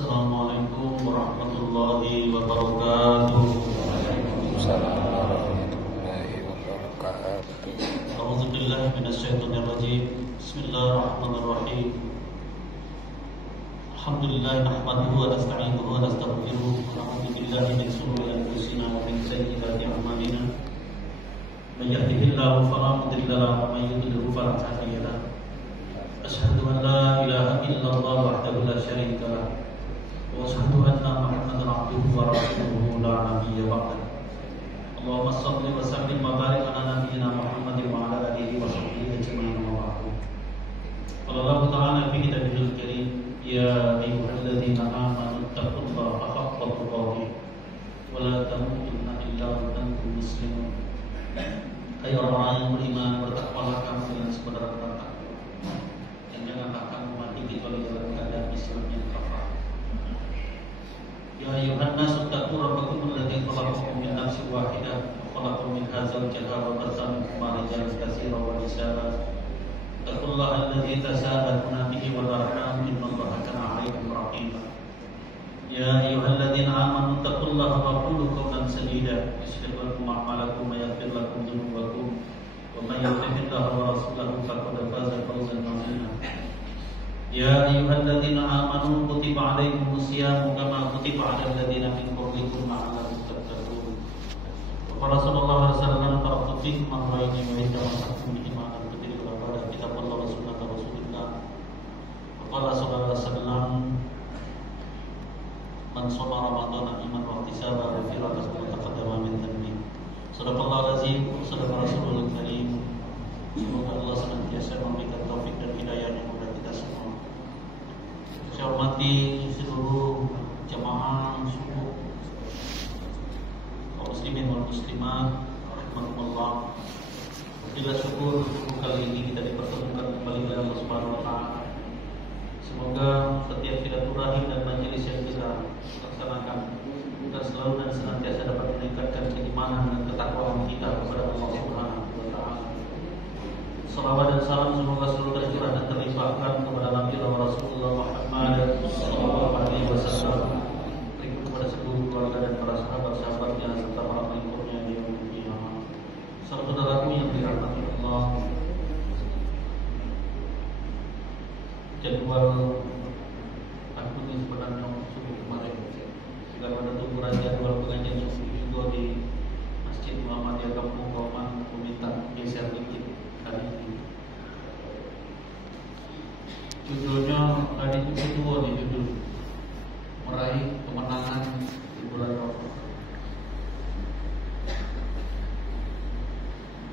Assalamualaikum warahmatullahi wabarakatuh. Waalaikumsalam warahmatullahi wabarakatuh. A'udzu billahi minasyaitonir rajim. Bismillahirrahmanirrahim. Alhamdulillah nahmaduhu wa nasta'inuhu wa nastaghfiruh wa na'udzu billahi min shururi anfusina wa min sayyiati a'malina. May yahdihillahu fala mudilla lahu wa may yudlil fala hadiya lahu. Asyhadu an la ilaha illallah wahdahu la syarika lahu wa asyhadu anna Muhammadan abduhu wa rasuluhu la nabiyya ba'dahu. Allahumma shalli wa sallim wa barik ala nabiyyina Muhammadin wa ala alihi wa sahbihi ajma'in wa ba'du. Qala Allah ta'ala fi kitabihil karim, ya ayyuhalladzina amanu taqullaha haqqa tuqatih wa la tamutunna illa wa antum muslimun. Hai orang-orang yang beriman, bertakwalah kamu dengan sebenar-benar takwa, dan janganlah kamu mati kecuali dalam keadaan Islam yang kafah. Ya ayyuhan nasu taqu rabbakum alladzi khalaqakum min nafsin wahidah wa khalaqa minha zawjaha wa bassa minhuma rijalan katsiran wa nisaa. Taqullaha alladzi tasaaluna bihi wal arham innallaha kana 'alaykum raqiba. Ya ayyuhalladzina amanu taqullaha wa qulu qawlan sadida yuslih lakum a'malakum wa yaghfir lakum dhunubakum wa may yuti'illaha wa rasulahu faqad faza fawzan 'azima. Ya ayyuhalladzina amanu kutiba 'alaikumus syiyamu kama kutiba 'alal ladzina min qablikum la'allakum tattaqun. Wa qala sallallahu alaihi wasallam taraktu fikum amrayni wa in tamassaktum bihima lam tudriku al-abada kitaballahi wa sunnata rasulillah. Wa qala sallallahu alaihi wasallam man shoma ramadhana iman wa ihtisaba ghufira lahu ma taqaddama min dhanbi. Shadaqallahu azim wa shadaqa rasulul karim. Semoga Allah senantiasa memberikan taufik dan hidayah kepada kita semua. Saya hormati seluruh jamaah subuh, kaum muslimin wal muslimat rahimakumullah. Bila syukur subuh kali ini kita dipertemukan kembali oleh Allah Subhanahu wa taala. Semoga setiap silaturahim dan majelis yang kita laksanakan dan selalu dan senantiasa dapat meningkatkan keimanan dan ketakwaan kita kepada Allah Subhanahu wa taala. Salawat dan salam semoga selalu tercurah dan terlimpahkan kepada Nabi Rasulullah Muhammad sallallahu alaihi wasallam, berikut kepada seluruh keluarga dan para sahabat-sahabatnya serta para pengikutnya di yaumul qiyamah. Saudaraku yang dirahmati Allah, jadwal aku ini sebenarnya subuh kemarin sudah pada tumpuran jadwal pengajian subuh juga di Masjid Muhammadiyah Kampung Kauman, meminta geser dikit hari ini. Judulnya tadi itu nih judul meraih kemenangan di bulan Ramadan.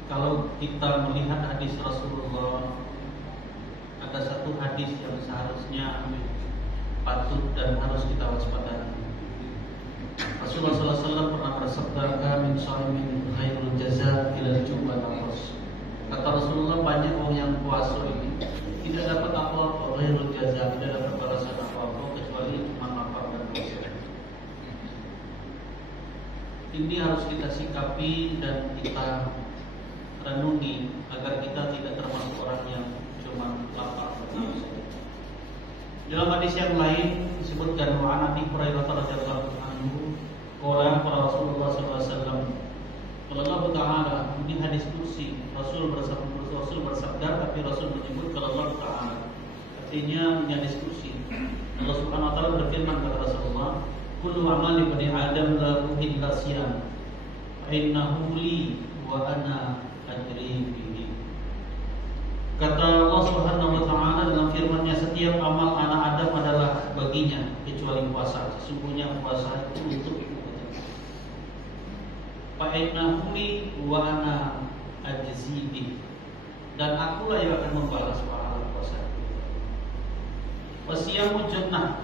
Kalau kita melihat hadis Rasulullah, ada satu hadis yang seharusnya patut dan harus kita waspadai. Rasulullah SAW pernah bersabda, "Min shaimin khairul jaza ila al-jum'ah al-ras." Kata Rasulullah, banyak orang yang puasa ini tidak dapat apa-apa khairul jaza, tidak dapat balasan apa-apa kecuali cuma lapar dan puasa. Ini harus kita sikapi dan kita renungi agar kita tidak termasuk orang yang cuma lapar dan puasa. Dalam hadis yang lain disebutkan wa Nabi Hurairah radhiyallahu anhu qala Rasulullah sallallahu alaihi wasallam Allah Ta'ala, ini hadis kursi. Rasul bersabda, tapi Rasul menyebut kalau Allah Ta'ala, artinya ini hadis kursi. Allah Subhanahu Wa Ta'ala berfirman kepada Rasulullah, kullu amali bani Adam lahu illa siyam, fa innahu li wa ana ajri bihi. Kata Allah Subhanahu Wa Ta'ala dalam firman-Nya, setiap amal anak Adam adalah baginya kecuali puasa. Sesungguhnya puasa itu untuk fa'innahu li wa ana ajzi bi, dan akulah yang akan membalas pahala puasa. Wasiyamu junnah,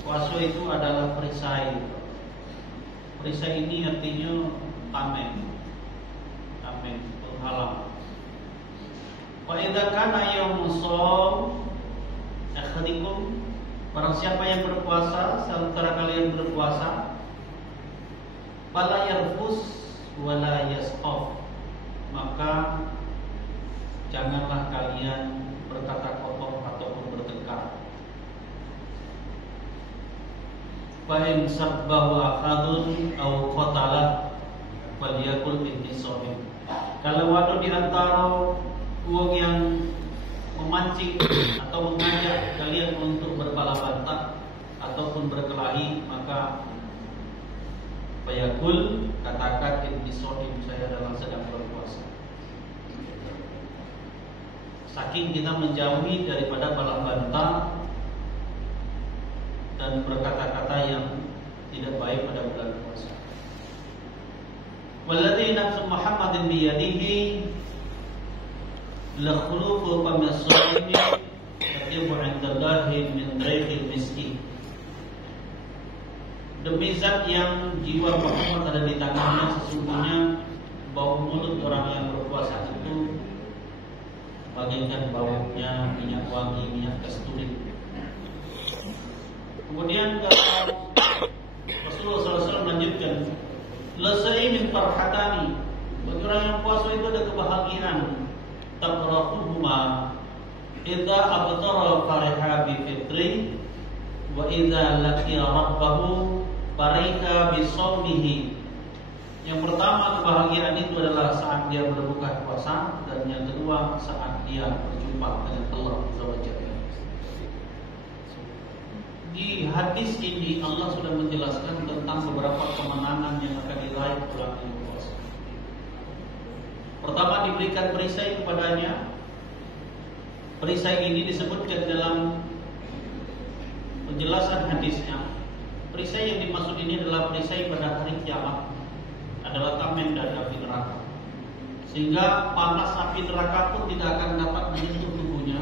puasa itu adalah perisai. Perisai ini artinya tameng, penghalang. Wa idza kana yaumus shaum akhadikum, barang siapa yang berpuasa seantara kalian berpuasa, fala yarfus wala yasqaf, maka janganlah kalian berkata kotor ataupun bertengkar. fa in sabbahu ahadun aw qatala falyakul inni shahid. Kalau ada di antara uang yang memancing atau mengajak kalian untuk berbalah bantah ataupun berkelahi, maka fayakul, katakan inni shahid, saya adalah sedang berpuasa. Saking kita menjauhi daripada balah bantah dan berkata-kata yang tidak baik pada bulan puasa. Walladzi nafsu Muhammadin biyadihi la khulufu fami as-saimi yatibu 'indallahi min rihil miski. Demi zat yang jiwa Muhammad ada di tangannya, sesungguhnya bau mulut orang yang berpuasa itu bagaikan baunya minyak wangi, minyak kasturi. Kemudian Rasulullah SAW melanjutkan, lasai min farhatani, bagi orang yang puasa itu ada kebahagiaan. Taqrafuhuma idza abtara fariha bi fitri wa idza laqiya rabbahu fariha bi shaumihi. Yang pertama, kebahagiaan itu adalah saat dia berbuka puasa, dan yang kedua saat dia berjumpa dengan Allah SWT. Di hadis ini Allah sudah menjelaskan tentang beberapa kemenangan yang akan diraih orang yang berpuasa. Pertama, diberikan perisai kepadanya. Perisai ini disebutkan dalam penjelasan hadisnya. Perisai yang dimaksud ini adalah perisai pada hari kiamat, adalah tameng dari api neraka, sehingga panas api neraka pun tidak akan dapat menyentuh tubuhnya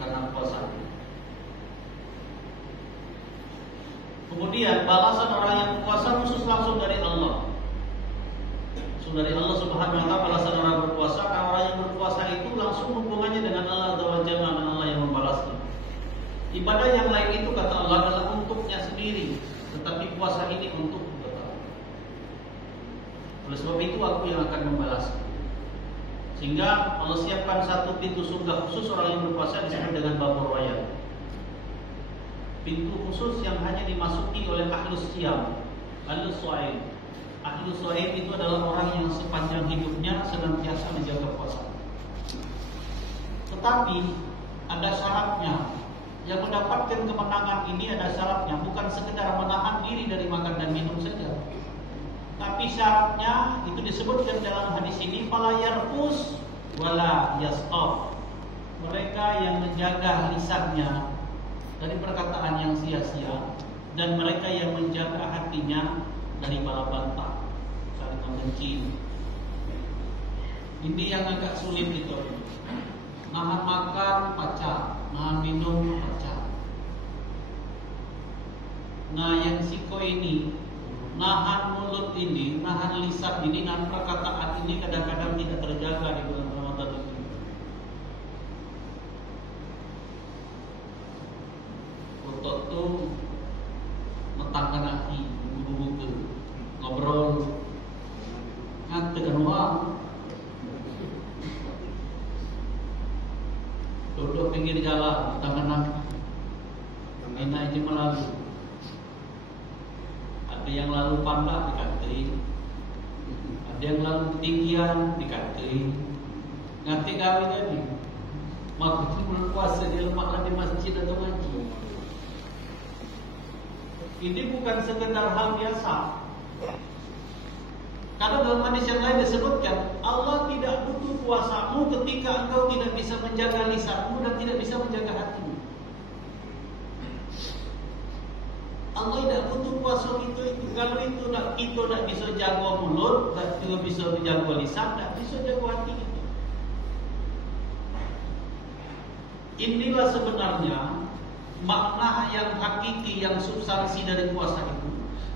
karena puasa. Kemudian balasan orang yang puasa khusus langsung dari Allah. Langsung dari Allah Subhanahu wa taala balasan orang berpuasa, karena orang yang berpuasa itu langsung hubungannya dengan Allah Azza dan Allah yang membalasnya. Ibadah yang lain itu kata Allah adalah untuknya sendiri, tetapi puasa ini untuk Allah. Oleh sebab itu aku yang akan membalas. Sehingga Allah siapkan satu pintu surga khusus orang yang berpuasa, disebut dengan babur rayyan. Pintu khusus yang hanya dimasuki oleh ahlus siyam, ahlus shaim. Ahlus shaim itu adalah orang yang sepanjang hidupnya senantiasa menjaga puasa. Tetapi ada syaratnya. Yang mendapatkan kemenangan ini ada syaratnya, bukan sekedar menahan diri dari makan dan minum saja. Tapi syaratnya itu disebutkan dalam hadis ini, fala yarfus wala yasqaf. Mereka yang menjaga lisannya dari perkataan yang sia-sia, dan mereka yang menjaga hatinya dari bala bantah, saling membenci. Ini yang agak sulit itu. Nahan makan pacar, nahan minum pacar. Nah, yang siko ini, nahan mulut ini, nahan lisan ini, nahan perkataan ini kadang-kadang tidak terjaga di bulan Ramadan ini. Otot tuh metangkan hati, buku-buku, ngobrol, ngantekan uang, duduk pinggir jalan, tangan hati, enak aja melalui. Ada yang lalu pandak dikateri, ada yang lalu ketinggian dikateri, ngerti kawin jadi. Maka bulan puasa dia lemakkan di masjid atau ngaji. Ini bukan sekedar hal biasa. Karena dalam hadis yang lain disebutkan, Allah tidak butuh puasamu ketika engkau tidak bisa menjaga lisanmu dan tidak bisa menjaga hatimu. Allah tidak butuh puasa itu. Kalau itu kita tidak bisa jaga mulut, tidak bisa menjaga lisan, tidak bisa jaga hati kita. Inilah sebenarnya makna yang hakiki, yang substansi dari puasa itu.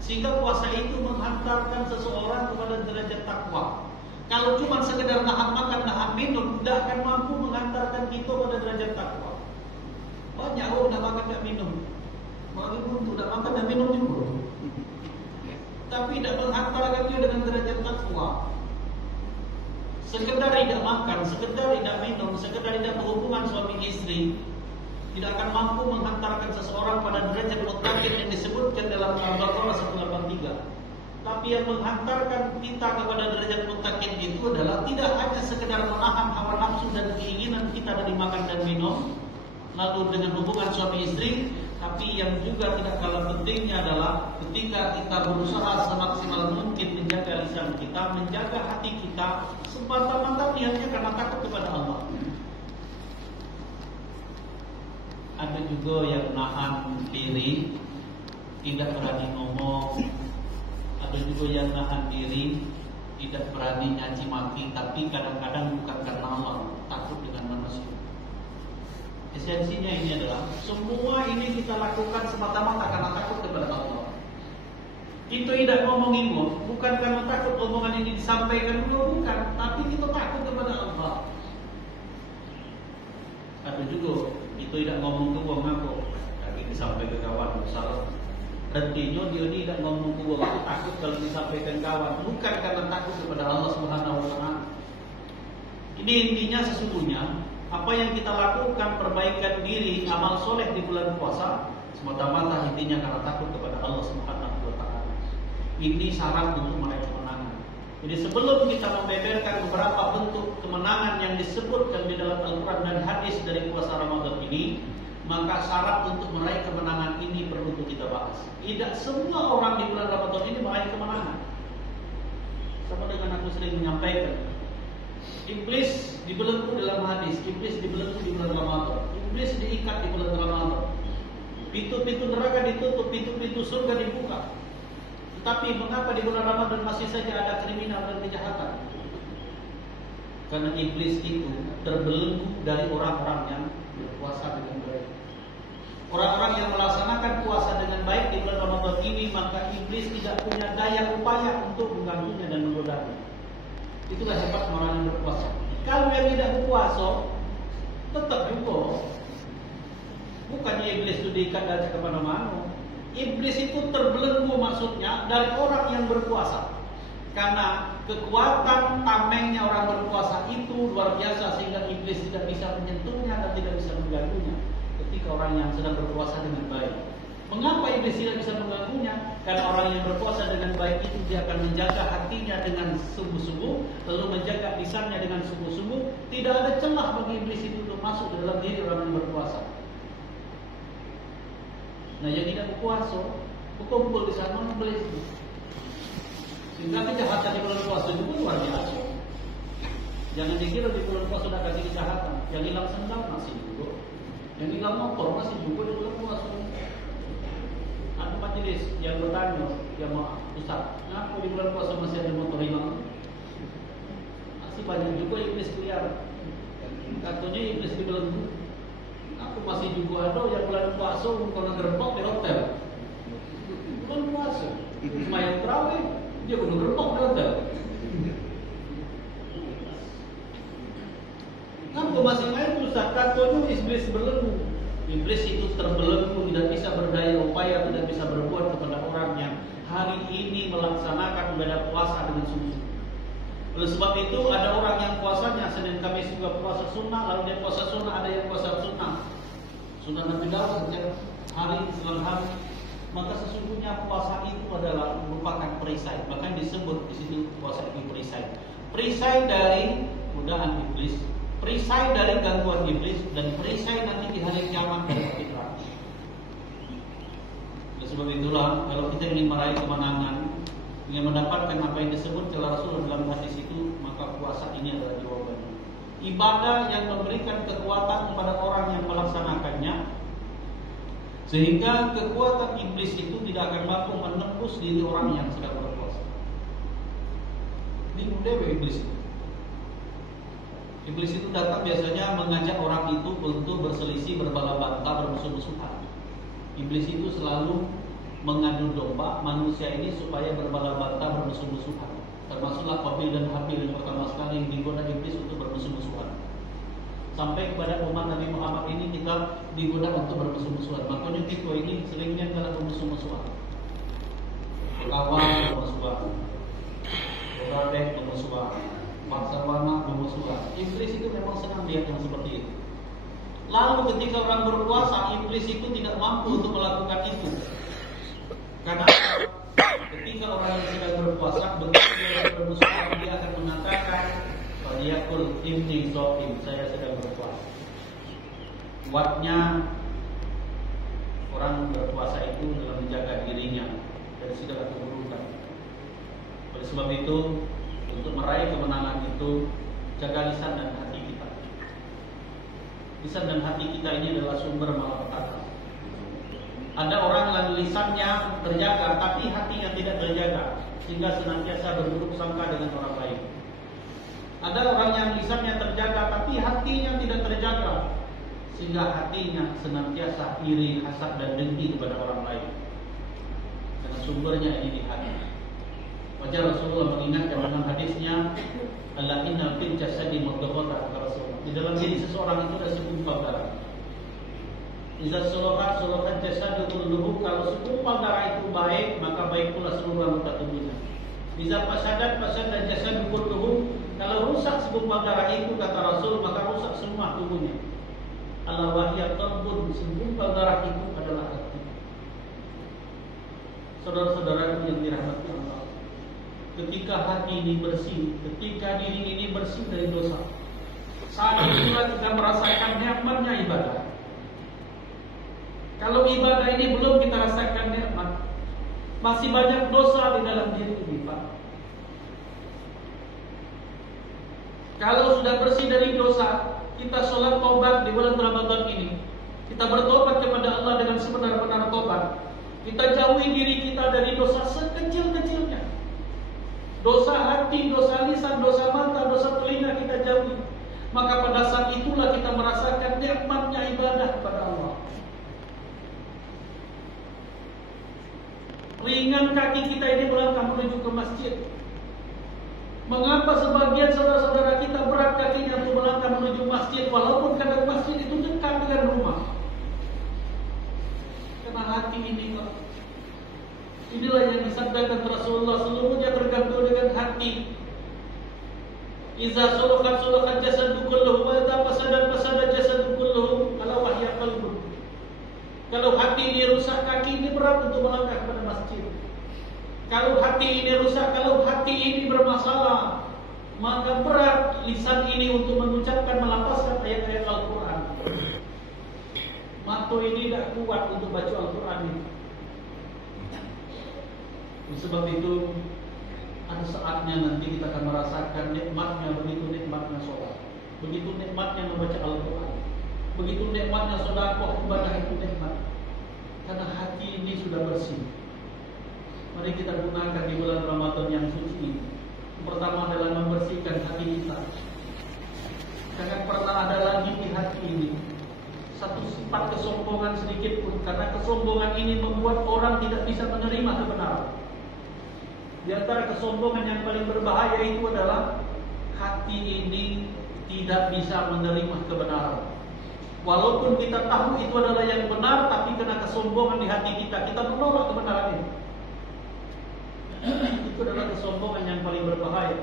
Sehingga puasa itu menghantarkan seseorang kepada derajat takwa. Kalau cuma sekedar nahan makan, nahan minum, tidak akan mampu menghantarkan kita pada derajat takwa. Banyak orang tidak makan, tidak minum. Bagi untuk tidak makan dan minum juga, tapi tidak menghantarkan dia dengan derajat takwa. Sekedar tidak makan, sekedar tidak minum, sekedar tidak berhubungan suami istri, tidak akan mampu menghantarkan seseorang pada derajat muttaqin yang disebutkan dalam dalam Al-Baqarah 183. Tapi yang menghantarkan kita kepada derajat muttaqin itu adalah tidak hanya sekedar menahan hawa nafsu dan keinginan kita dari makan dan minum, lalu dengan hubungan suami istri, tapi yang juga tidak kalah pentingnya adalah ketika kita berusaha semaksimal mungkin menjaga lisan kita, menjaga hati kita, semata-mata niatnya karena takut kepada Allah. Ada juga yang nahan diri, tidak berani ngomong. Ada juga yang nahan diri, tidak berani nyaci maki, tapi kadang-kadang bukan karena Allah, takut dengan manusia. Esensinya ini adalah semua ini kita lakukan semata-mata karena takut kepada Allah. Itu tidak ngomongin bukan karena takut omongan ini disampaikan dulu, bukan, tapi kita takut kepada Allah. Ada juga itu tidak ngomong ke wong aku, tapi disampaikan ke kawan salah. Artinya dia tidak ngomong ke wong aku takut kalau disampaikan kawan, bukan karena takut kepada Allah Subhanahu wa taala. Ini intinya sesungguhnya apa yang kita lakukan, perbaikan diri, amal soleh di bulan puasa, semata-mata intinya karena takut kepada Allah Subhanahu wa taala. Ini syarat untuk meraih kemenangan. Jadi sebelum kita membeberkan beberapa bentuk kemenangan yang disebutkan di dalam Al-Quran dan hadis dari puasa Ramadan ini, maka syarat untuk meraih kemenangan ini perlu kita bahas. Tidak semua orang di bulan Ramadan ini meraih kemenangan. Sama dengan aku sering menyampaikan, iblis dibelenggu dalam hadis, iblis dibelenggu di bulan Ramadan, iblis diikat di bulan Ramadan, pintu-pintu neraka ditutup, pintu-pintu surga dibuka. Tetapi mengapa di bulan Ramadan masih saja ada kriminal dan kejahatan? Karena iblis itu terbelenggu dari orang-orang yang berpuasa dengan baik. Orang-orang yang melaksanakan puasa dengan baik di bulan Ramadan ini, maka iblis tidak punya daya upaya untuk mengganggunya dan menggodanya. Itulah hebat orang yang berpuasa. Kalau yang tidak berpuasa, tetap juga. Bukannya iblis itu diikat aja kemana-mana. Iblis itu terbelenggu maksudnya dari orang yang berpuasa. Karena kekuatan tamengnya orang berpuasa itu luar biasa, sehingga iblis tidak bisa menyentuhnya dan tidak bisa mengganggunya ketika orang yang sedang berpuasa dengan baik. Mengapa iblis tidak bisa mengganggunya? Karena orang yang berpuasa dengan baik itu dia akan menjaga hatinya dengan sungguh-sungguh, lalu menjaga lisannya dengan sungguh-sungguh. Tidak ada celah bagi iblis itu untuk masuk ke dalam diri orang yang berpuasa. Nah, yang tidak berpuasa berkumpul di sana iblis. Sehingga kejahatan di bulan puasa juga luar biasa. Jangan dikira di bulan puasa sudah kasih kejahatan. Yang hilang sendal masih juga, yang hilang motor masih juga di bulan puasa. Ada majelis yang bertanya, ya maaf Ustaz, kenapa di bulan puasa masih ada motor hilang? Masih banyak juga iblis liar. Katanya iblis dibelenggu. Aku masih juga ada yang bulan puasa karena gerbong di hotel. Bulan puasa, semayang terawih, dia kudu gerbong di hotel. Kenapa masih main Ustaz? Katanya iblis berlenggu. Iblis itu terbelenggu, tidak bisa berdaya upaya, tidak bisa berbuat kepada orang yang hari ini melaksanakan ibadah puasa dengan sungguh. Oleh sebab itu ada orang yang puasanya Senin Kamis juga puasa sunnah, lalu dia puasa sunnah, ada yang puasa sunnah Nabi Daud setiap hari selang hari. Maka sesungguhnya puasa itu adalah merupakan perisai. Bahkan disebut di situ puasa itu perisai. Perisai dari godaan iblis, perisai dari gangguan iblis, dan perisai nanti di hari kiamat dari api neraka. Oleh sebab itulah kalau kita ingin meraih kemenangan, ingin mendapatkan apa yang disebut oleh Rasul dalam hadis itu, maka puasa ini adalah jawabannya. Ibadah yang memberikan kekuatan kepada orang yang melaksanakannya, sehingga kekuatan iblis itu tidak akan mampu menembus diri orang yang sedang berpuasa. Ini dewe iblis itu. Iblis itu datang biasanya mengajak orang itu untuk berselisih, berbalah bantah, bermusuh-musuhan. Iblis itu selalu mengadu domba manusia ini supaya berbalah bantah, bermusuh-musuhan. Termasuklah Qabil dan Habil yang pertama sekali yang digoda iblis untuk bermusuh-musuhan. Sampai kepada umat Nabi Muhammad ini kita digoda untuk bermusuh-musuhan. Makanya kita ini seringnya adalah bermusuh-musuhan. Kawan bermusuhan, berada bermusuhan, bangsa warna bermusuhan. Iblis itu memang senang lihat yang seperti itu. Lalu ketika orang berpuasa, iblis itu tidak mampu untuk melakukan itu. Karena kuatnya orang berpuasa itu dalam menjaga dirinya dari segala keburukan. Oleh sebab itu, untuk meraih kemenangan itu, jaga lisan dan hati kita. Lisan dan hati kita ini adalah sumber malapetaka. Ada orang yang lisannya terjaga, tapi hatinya tidak terjaga, sehingga senantiasa berburuk sangka dengan orang lain. Ada orang yang lisannya terjaga, tapi hatinya tidak terjaga, sehingga hatinya senantiasa iri, hasad, dan dengki kepada orang lain. Karena sumbernya ini di hati. Wajar Rasulullah mengingatkan dalam hadisnya, "Alla inna fil jasadi mudghatan," kata Rasulullah. Di dalam diri seseorang itu ada segumpal darah. Iza suluhat jasadu kulluhu, kalau segumpal darah itu baik, maka baik pula seluruh anggota tubuhnya. Iza fasadat jasadu kulluhu, kalau rusak segumpal darah itu, kata Rasul, maka rusak semua tubuhnya. Ala wahiyat qalbun, segumpal darah itu adalah hati. Saudara-saudaraku yang dirahmati Allah, ketika hati ini bersih, ketika diri ini bersih dari dosa, saat itulah kita merasakan nikmatnya ibadah. Kalau ibadah ini belum kita rasakan nikmat, masih banyak dosa di dalam diri ini, Pak. Kalau sudah bersih dari dosa, kita sholat taubat di bulan Ramadan ini, kita bertobat kepada Allah dengan sebenar-benar tobat. Kita jauhi diri kita dari dosa sekecil-kecilnya. Dosa hati, dosa lisan, dosa mata, dosa telinga kita jauhi. Maka pada saat itulah kita merasakan nikmatnya ibadah kepada Allah. Ringan kaki kita ini melangkah menuju ke masjid. Mengapa sebagian saudara-saudara kita berat kakinya untuk melangkah menuju masjid, walaupun kadang masjid itu dekat dengan rumah? Karena hati ini, inilah yang disabdakan Rasulullah, seluruhnya tergantung dengan hati. Iza suluhat jasadu kulluhu, wa idza fasadat jasadu kulluhu, ala wahya qalbun. Kalau hati ini rusak, kaki ini berat untuk melangkah kepada masjid. Kalau hati ini rusak, kalau hati ini bermasalah, maka berat lisan ini untuk mengucapkan, melafazkan ayat-ayat Al-Quran. Mata ini tidak kuat untuk baca Al-Quran ini. Sebab itu, ada saatnya nanti kita akan merasakan nikmatnya, begitu nikmatnya sholat, begitu nikmatnya membaca Al-Quran, begitu nikmatnya sedekah, ibadah itu nikmat. Karena hati ini sudah bersih. Mari kita gunakan di bulan Ramadan yang suci ini. Pertama adalah membersihkan hati kita. Jangan pernah ada lagi di hati ini satu sifat kesombongan sedikit pun, karena kesombongan ini membuat orang tidak bisa menerima kebenaran. Di antara kesombongan yang paling berbahaya itu adalah hati ini tidak bisa menerima kebenaran. Walaupun kita tahu itu adalah yang benar, tapi karena kesombongan di hati kita menolak kebenaran ini. Itu adalah kesombongan yang paling berbahaya.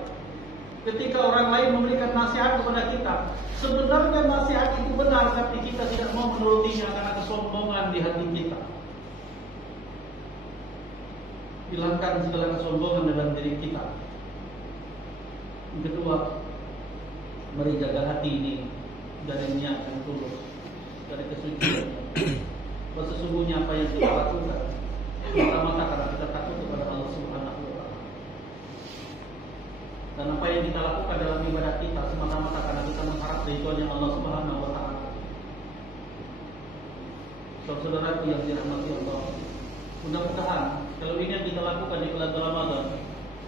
Ketika orang lain memberikan nasihat kepada kita, sebenarnya nasihat itu benar, tapi kita tidak mau menurutinya karena kesombongan di hati kita. Hilangkan segala kesombongan dalam diri kita. Yang kedua, mari jaga hati ini dari niat yang tulus, dari kesucian. Sesungguhnya apa yang kita lakukan semata-mata karena kita takut kepada Allah Subhanahu wa Ta'ala. Dan apa yang kita lakukan dalam ibadah kita semata-mata karena kita mengharap ridhonya Allah Subhanahu wa Ta'ala. Saudara-saudaraku yang dirahmati Allah, mudah-mudahan kalau ini yang kita lakukan di bulan Ramadan,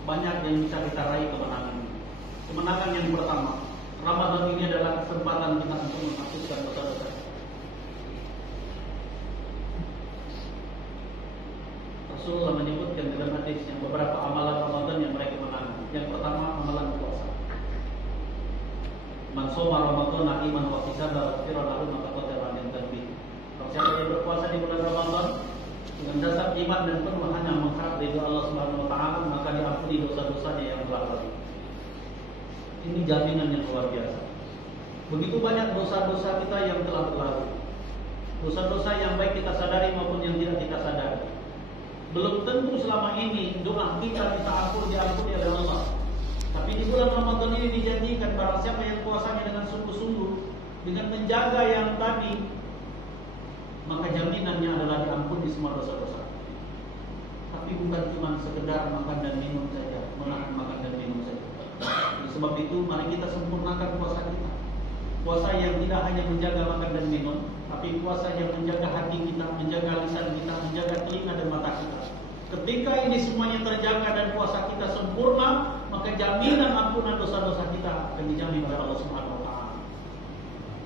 banyak yang bisa kita raih kemenangan. Kemenangan yang pertama, Ramadan ini adalah kesempatan kita untuk menghapuskan dosa-dosa. Rasulullah menyebutkan dalam hadisnya beberapa amalan Ramadan yang meraih kemenangan. Yang pertama, amalan puasa. Man shoma Ramadhana imanan wa ihtisaban ghufira lahu ma taqaddama min dhanbihi. Siapa yang berpuasa di bulan Ramadan dengan dasar iman dan penuh hanya mengharap ridho Allah Subhanahu wa Ta'ala, maka diampuni dosa-dosanya yang telah lalu. Ini jaminan yang luar biasa. Begitu banyak dosa-dosa kita yang telah berlalu. Dosa-dosa yang baik kita sadari maupun yang tidak kita sadari. Belum tentu selama ini doa kita bisa diampuni oleh Allah. Tapi di bulan Ramadan ini dijanjikan barang siapa yang puasanya dengan sungguh-sungguh, dengan menjaga yang tadi maka jaminannya adalah diampuni semua dosa-dosa. Tapi bukan cuma sekedar makan dan minum saja, menahan makan dan minum saja. Oleh sebab itu, mari kita sempurnakan puasa kita. Puasa yang tidak hanya menjaga makan dan minum, tapi puasa yang menjaga hati kita, menjaga lisan kita, menjaga telinga dan mata kita. Ketika ini semuanya terjaga dan puasa kita sempurna, maka jaminan ampunan dosa-dosa kita akan dijamin oleh Allah Subhanahu wa taala.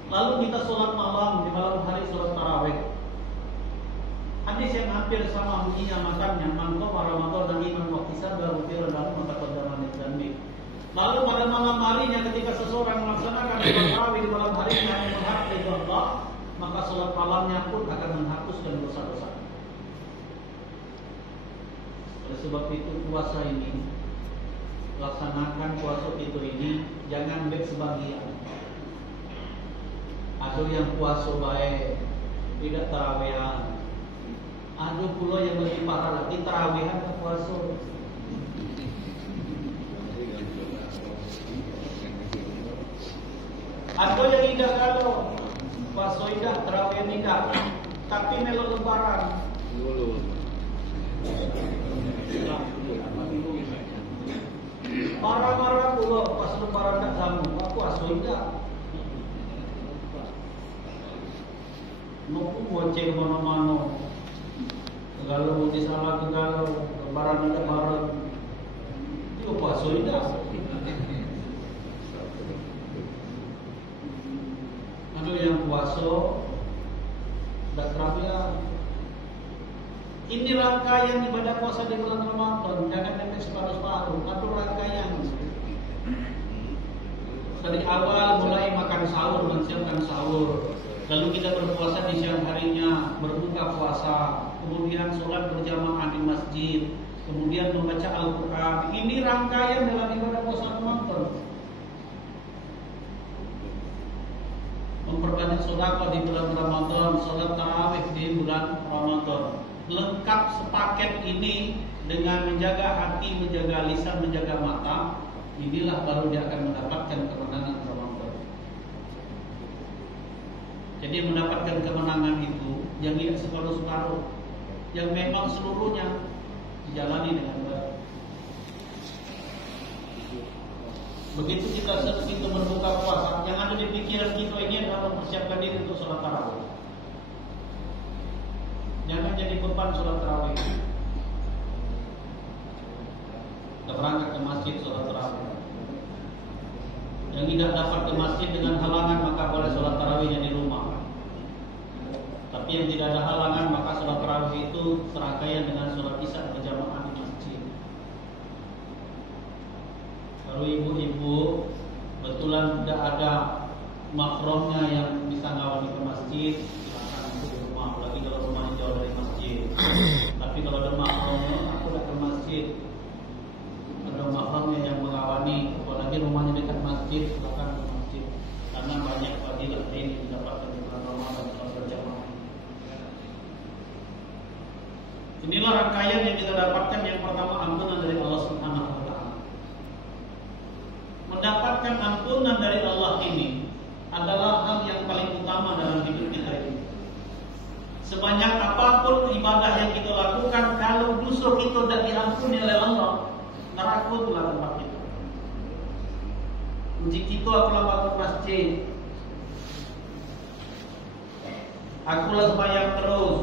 Lalu kita sholat malam, di malam hari sholat tarawih. Hadis yang hampir sama bunyinya makannya, man qama Ramadan iman wa ihtisaban ghufira lahu ma taqaddama min dhanbi. Lalu pada malam harinya ketika seseorang melaksanakan sholat tarawih di malam harinya yang berhak dari Allah, maka sholat malamnya pun akan menghapuskan dosa-dosa. Oleh sebab itu puasa ini, laksanakan puasa itu ini, jangan baik sebagian. Ada yang puasa baik, tidak tarawehan. Ada pula yang lebih parah lagi, tarawehan ke puasa. Ada yang tidak kalau puasa tidak, tarawih tidak, tapi melo lebaran. Marah-marah pula pas lebaran tak sama, puasa tidak. Mau goceng mana-mana, kalau di salah kalau lebaran tidak bareng, itu puasa tidak. Ada yang puasa tak terakhir. Ini rangkaian ibadah puasa di bulan Ramadan, jangan sampai separuh-separuh. Atur rangkaian. Dari awal mulai makan sahur, menyiapkan sahur. Lalu kita berpuasa di siang harinya, berbuka puasa, kemudian sholat berjamaah di masjid, kemudian membaca Al-Quran. Ini rangkaian dalam ibadah puasa Ramadan. Memperbanyak sedekah di bulan Ramadan, sholat tarawih di bulan Ramadan. Lengkap sepaket ini dengan menjaga hati, menjaga lisan, menjaga mata. Inilah baru dia akan mendapatkan kemenangan Ramadan. Jadi mendapatkan kemenangan itu yang tidak separuh-separuh, yang memang seluruhnya dijalani dengan baik. Begitu kita begitu berbuka puasa, yang ada di pikiran kita ini adalah mempersiapkan diri untuk sholat tarawih. Jangan jadi beban sholat tarawih. Kita berangkat ke masjid sholat tarawih. Yang tidak dapat ke masjid dengan halangan maka boleh sholat tarawihnya di rumah. Tapi yang tidak ada halangan maka sholat tarawih itu serangkaian dengan sholat isya berjamaah di masjid. Kalau ibu-ibu betulan tidak ada makromnya yang bisa ngawani ke masjid, silakan untuk di rumah. Apalagi kalau rumahnya jauh dari masjid. Tapi kalau ada makromnya, aku tidak ke masjid. Ada makromnya yang mengawani, apalagi rumahnya dekat masjid, silakan ke masjid. Karena banyak fadilah ini didapatkan di bulan Ramadan kalau berjamaah. Inilah rangkaian yang kita dapatkan. Yang pertama, ampunan dari Allah Subhanahu wa taala. Mendapatkan ampunan dari Allah ini adalah hal yang paling utama dalam hidup kita ini. Sebanyak apapun ibadah yang kita lakukan, kalau dosa kita tidak diampuni oleh Allah, neraka itulah tempat kita. Uji kita akulah bangun masjid, akulah sembahyang terus,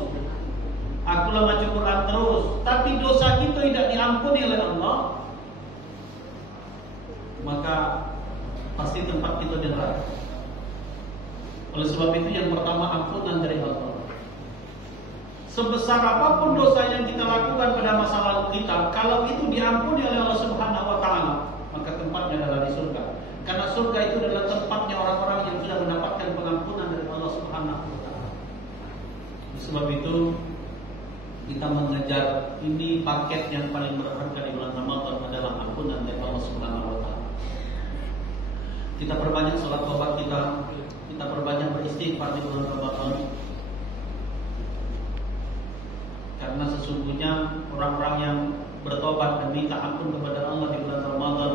akulah baca Quran terus, tapi dosa kita tidak diampuni oleh Allah, maka pasti tempat kita di neraka. Oleh sebab itu yang pertama, ampunan dari Allah. Sebesar apapun dosa yang kita lakukan pada masa lalu kita, kalau itu diampuni oleh Allah Subhanahu wa taala, maka tempatnya adalah di surga. Karena surga itu adalah tempatnya orang-orang yang sudah mendapatkan pengampunan dari Allah Subhanahu wa taala. Sebab itu kita mengejar ini, paket yang paling berharga di bulan Ramadan adalah ampunan dari Allah Subhanahu wa taala. Kita perbanyak salat taubat kita perbanyak beristighfar di bulan Ramadan. Karena sesungguhnya orang-orang yang bertobat dan minta ampun kepada Allah di bulan Ramadan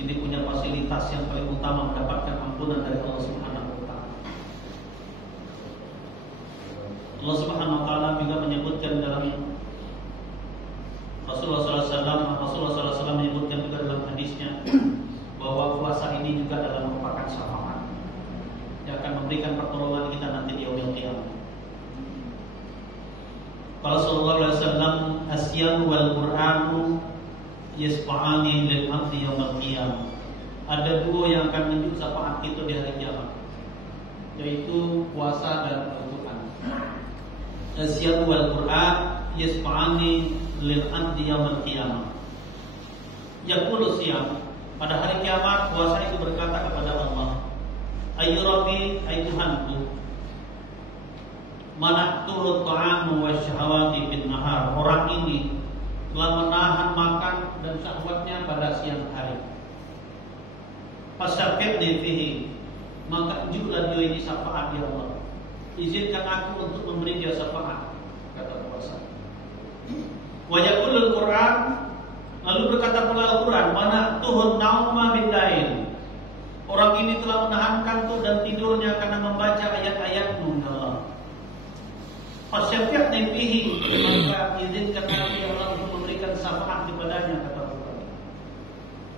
ini punya fasilitas yang paling utama, mendapatkan ampunan dari Allah Subhanahu wa taala. Allah Subhanahu wa taala juga menyebutkan dalam Rasulullah SAW menyebutkan juga dalam hadisnya bahwa puasa ini juga adalah merupakan syafaat yang akan memberikan pertolongan kita nanti di yaumil qiyamah. Qala sallallahu alaihi wasallam, "As-siyam wal Qur'anu yasfa'ani lil 'abdi yaumil qiyamah." Ada dua yang akan menunjuk syafaat kita di hari kiamat, yaitu puasa dan Al-Qur'an. As-siyam wal Qur'an yasfa'ani lil 'abdi yaumil qiyamah. Yaqulu siyam, pada hari kiamat puasa itu berkata kepada Allah, "Ayyu Rabbi, ay Tuhanku, mana'tu ta'amu wa syahawati bin nahar." Orang ini telah menahan makan dan syahwatnya pada siang hari. Fasyafi'ni fihi, maka unjuklah dia ini syafaat ya Allah. Izinkan aku untuk memberi dia syafaat, kata puasa. Wa yaqulul Qur'an, lalu berkata pula Al-Qur'an, "Mana'tuhu nauma bil lail." Orang ini telah menahan kantuk dan tidurnya karena membaca ayat-ayat-Mu ya Allah. Fasyafi'ni fihi, maka izinkan aku ya Allah untuk memberikan syafaat kepadanya, kata Allah.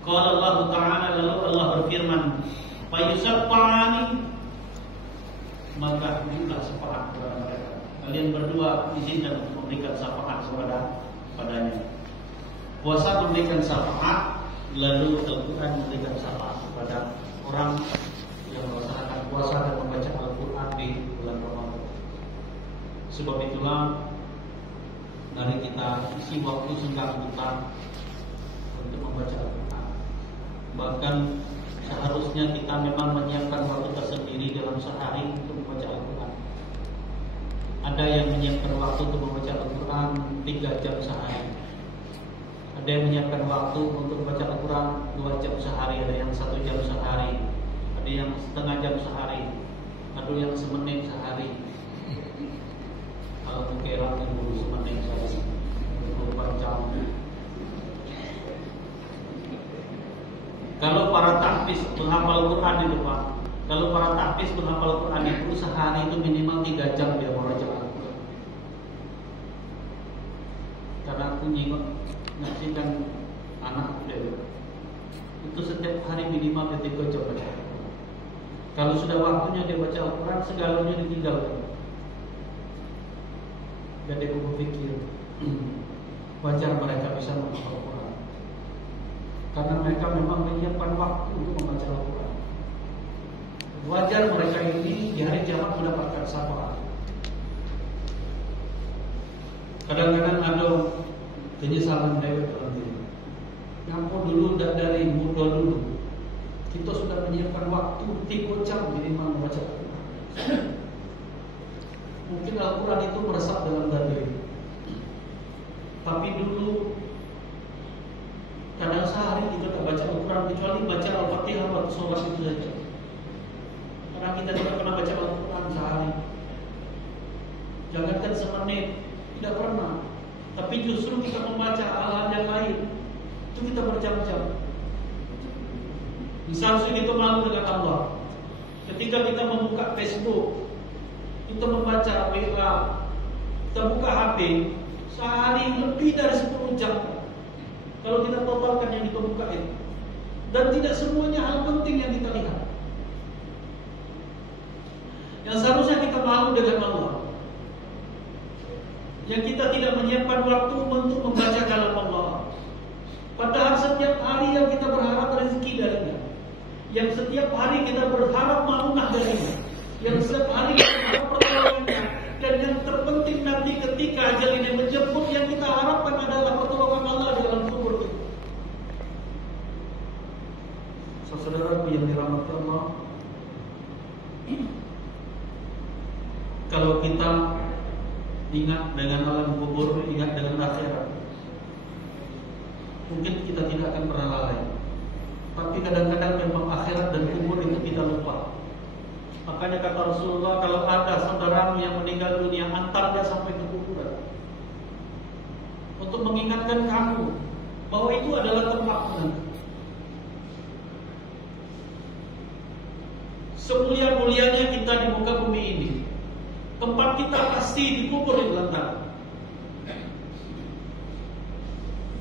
Qala Allah Ta'ala, lalu Allah berfirman, "Fa yusaffa'ani," maka berilah syafaat kepada mereka. Kalian berdua izinkan untuk memberikan syafaat kepadanya. Puasa memberikan syafaat, lalu Al-Quran memberikan syafaat kepada orang yang melaksanakan puasa dan membaca Al-Quran di bulan Ramadan. Sebab itulah mari kita isi waktu senggang kita untuk membaca Al-Quran. Bahkan seharusnya kita memang menyiapkan waktu tersendiri dalam sehari untuk membaca Al-Quran. Ada yang menyiapkan waktu untuk membaca Al-Quran 3 jam sehari. Ada yang menyiapkan waktu untuk membaca Al-Quran 2 jam sehari. Ada yang 1 jam sehari. Ada yang setengah jam sehari. Ada yang semenit sehari. Kalau mungkin dulu semenit sehari 24 jam. Kalau para tahfiz menghafal Quran itu Pak, kalau para tahfiz menghafal Quran itu sehari itu minimal 3 jam dia membaca Al-Quran. Karena aku nyaksikan anak dia itu setiap hari minimal 3 jam baca Al-Quran. Kalau sudah waktunya dia baca Al-Quran, segalanya ditinggalkan. Dan dia berpikir wajar mereka bisa menghafal Al-Quran, karena mereka memang menyiapkan waktu untuk membaca Al-Quran. Wajar mereka ini di hari kiamat mendapatkan syafaat. Kadang-kadang ada penyesalan dewek dalam diri. Ngapo dulu dari muda dulu kita sudah menyiapkan waktu 3 jam minimal membaca Al-Quran. Mungkin Al-Quran itu meresap dalam diri. Tapi dulu kadang sehari kita tak baca Al-Quran kecuali baca Al-Fatihah waktu sholat itu saja. Karena kita tidak pernah baca Al-Quran sehari. Jangankan semenit, tidak pernah. Tapi justru kita membaca hal-hal yang lain, itu kita berjam-jam. Misalnya kita malu dengan Allah. Ketika kita membuka Facebook, kita membaca WA, kita buka HP, sehari lebih dari 10 jam. Kalau kita totalkan yang kita buka itu, dan tidak semuanya hal penting yang kita lihat. Yang seharusnya kita malu dengan Allah, yang kita tidak menyiapkan waktu untuk membaca kalam Allah. Padahal setiap hari yang kita berharap rezeki darinya, yang setiap hari kita berharap maunah darinya, yang setiap hari kita berharap pertolongannya, dan yang terpenting nanti ketika ajal ini menjemput, yang kita harapkan adalah pertolongan Allah di dalam kubur kita. Saudaraku yang dirahmati Allah, kalau kita ingat dengan alam kubur, ingat dengan akhirat, mungkin kita tidak akan pernah lalai. Tapi kadang-kadang memang akhirat dan kubur itu kita lupa. Makanya kata Rasulullah, kalau ada saudaramu yang meninggal dunia, antar dia sampai ke kuburan, untuk mengingatkan kamu bahwa itu adalah tempatmu. Semulia-mulianya kita di muka bumi ini, tempat kita pasti dikubur di belakang.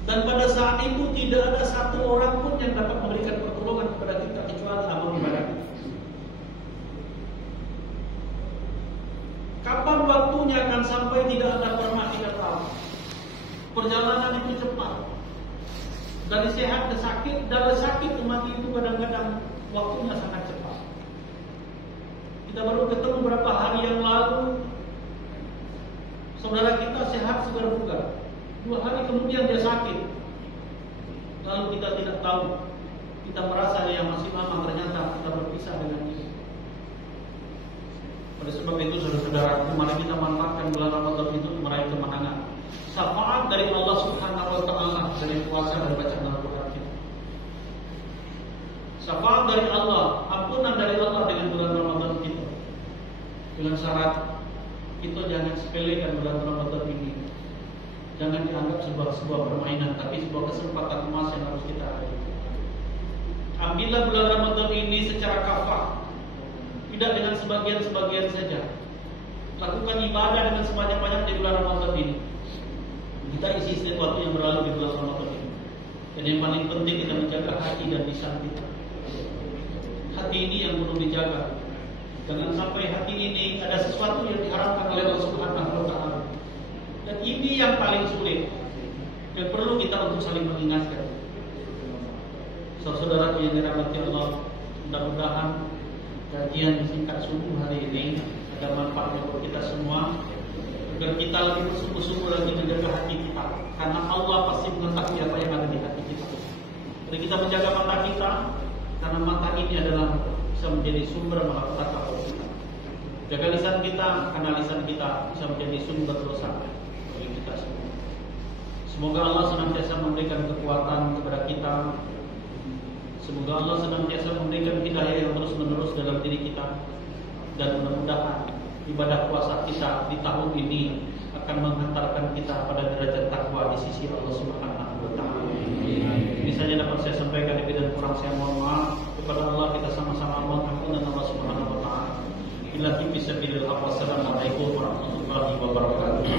Dan pada saat itu tidak ada satu orang pun yang dapat memberikan pertolongan kepada kita kecuali amal ibadah. Kapan waktunya akan sampai tidak ada permak tidak tahu. Perjalanan itu cepat. Dari sehat ke sakit, dari sakit ke mati itu kadang-kadang waktunya sangat cepat. Kita baru ketemu beberapa hari yang lalu, saudara kita sehat segar bugar. 2 hari kemudian dia sakit. Lalu kita tidak tahu. Kita merasa dia masih lama, ternyata kita berpisah dengan dia. Oleh sebab itu saudara-saudara, mari kita manfaatkan bulan Ramadan itu untuk meraih kemenangan. Syafaat dari Allah Subhanahu wa taala dari puasa dan bacaan Al-Qur'an kita. Syafaat dari Allah, ampunan dari Allah dengan bulan Ramadan kita. Dengan syarat kita jangan sepelekan bulan Ramadan ini. Jangan dianggap sebuah permainan, tapi sebuah kesempatan emas yang harus kita raih. Ambillah bulan Ramadan ini secara kafah, tidak dengan sebagian-sebagian saja. Lakukan ibadah dengan sebanyak-banyak di bulan Ramadan ini. Kita isi setiap waktu yang berlalu di bulan Ramadan ini. Dan yang paling penting kita menjaga hati dan lisan kita. Hati ini yang perlu dijaga. Jangan sampai hati ini ada sesuatu yang diharamkan oleh Allah Subhanahu wa taala. Dan ini yang paling sulit dan perlu kita untuk saling mengingatkan. Saudara yang dirahmati Allah, mudah-mudahan kajian singkat subuh hari ini ada manfaatnya untuk kita semua, agar kita lebih bersungguh-sungguh lagi menjaga hati kita, karena Allah pasti mengetahui apa yang ada di hati kita. Jadi kita menjaga mata kita, karena mata ini adalah bisa menjadi sumber malapetaka kita. Jaga lisan kita, karena lisan kita bisa menjadi sumber dosa bagi kita semua. Semoga Allah senantiasa memberikan kekuatan kepada kita. Semoga Allah senantiasa memberikan hidayah yang terus-menerus dalam diri kita. Dan mudah-mudahan ibadah puasa kita di tahun ini akan menghantarkan kita pada derajat takwa di sisi Allah Subhanahu wa taala. Ini saja dapat saya sampaikan, lebih dan kurang saya mohon maaf. Kepada Allah kita sama-sama mohon ampunan Allah Subhanahu wa taala. Ila fisabilillah. Wassalamualaikum warahmatullahi wabarakatuh.